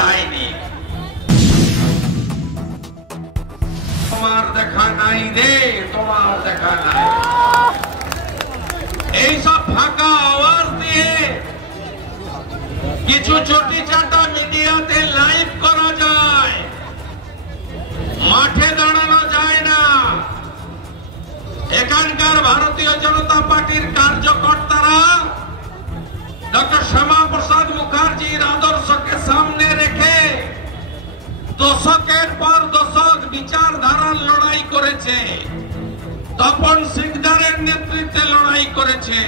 চায়নি। তোমার দেখা নাই রে, তোমার দেখা নাই। এইসব ফাঁকা আওয়াজ দিয়ে কিছু চটি চাটা মিডিয়াতে লাইভ করা যায়, মাঠে দাঁড়ানো যায় না। এখানকার ভারতীয় জনতা পার্টির কার্যকর্তারা ডক্টর শ্যামা প্রসাদ মুখার্জির আদর্শকে সামনে রেখে দশকের পর দশক বিচারধারার লড়াই করেছে, তপন সিকদারের নেতৃত্বে লড়াই করেছে,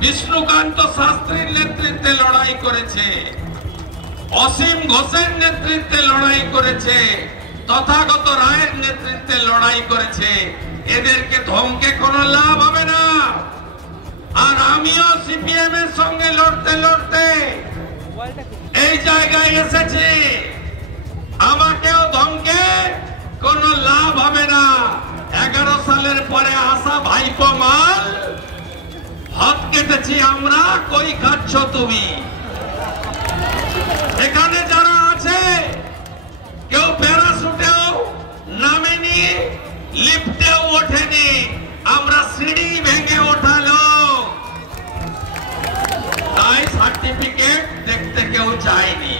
বিষ্ণুকান্ত শাস্ত্রীর নেতৃত্বে লড়াই করেছে, অসীম ঘোষের নেতৃত্বে লড়াই করেছে, তথাগত রায়ের নেতৃত্বে লড়াই করেছে। এদেরকে ধমকে কোনো লাভ হবে না। আর আমিও সিপিএম এর সঙ্গে লড়তে লড়তে এই জায়গায় এসেছি। আমাকেও ধমকে কোনো লাভ হবে না। 11 সালের পরে আসা ভাইপো মাল হাত কেটেছি আমরা, কই খাচ্ছ তুমি? এখানে যারা আছে কেউ প্যারাশুটেও নামেনি, লিফটেও ওঠেনি, আমরা সিঁড়ি ভেঙে ওঠালো। তাই সার্টিফিকেট দেখতে কেউ চায়নি।